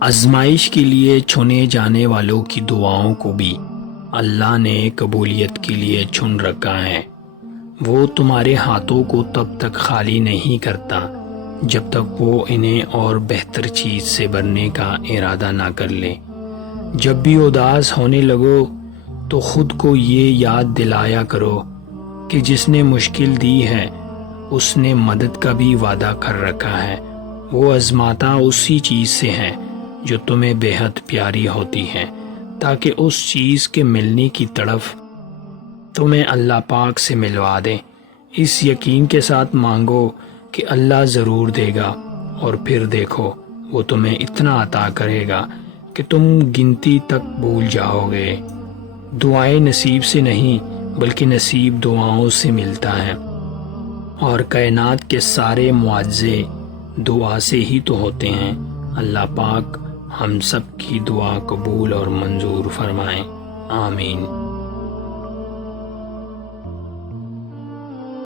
آزمائش کے لیے چنے جانے والوں کی دعاؤں کو بھی اللہ نے قبولیت کے لیے چن رکھا ہے۔ وہ تمہارے ہاتھوں کو تب تک خالی نہیں کرتا جب تک وہ انہیں اور بہتر چیز سے بھرنے کا ارادہ نہ کر لے۔ جب بھی اداس ہونے لگو تو خود کو یہ یاد دلایا کرو کہ جس نے مشکل دی ہے اس نے مدد کا بھی وعدہ کر رکھا ہے۔ وہ آزماتا اسی چیز سے ہے جو تمہیں بے حد پیاری ہوتی ہے، تاکہ اس چیز کے ملنے کی طرف تمہیں اللہ پاک سے ملوا دے۔ اس یقین کے ساتھ مانگو کہ اللہ ضرور دے گا، اور پھر دیکھو وہ تمہیں اتنا عطا کرے گا کہ تم گنتی تک بھول جاؤ گے۔ دعائیں نصیب سے نہیں بلکہ نصیب دعاؤں سے ملتا ہے، اور کائنات کے سارے معجزے دعا سے ہی تو ہوتے ہیں۔ اللہ پاک ہم سب کی دعا قبول اور منظور فرمائیں، آمین۔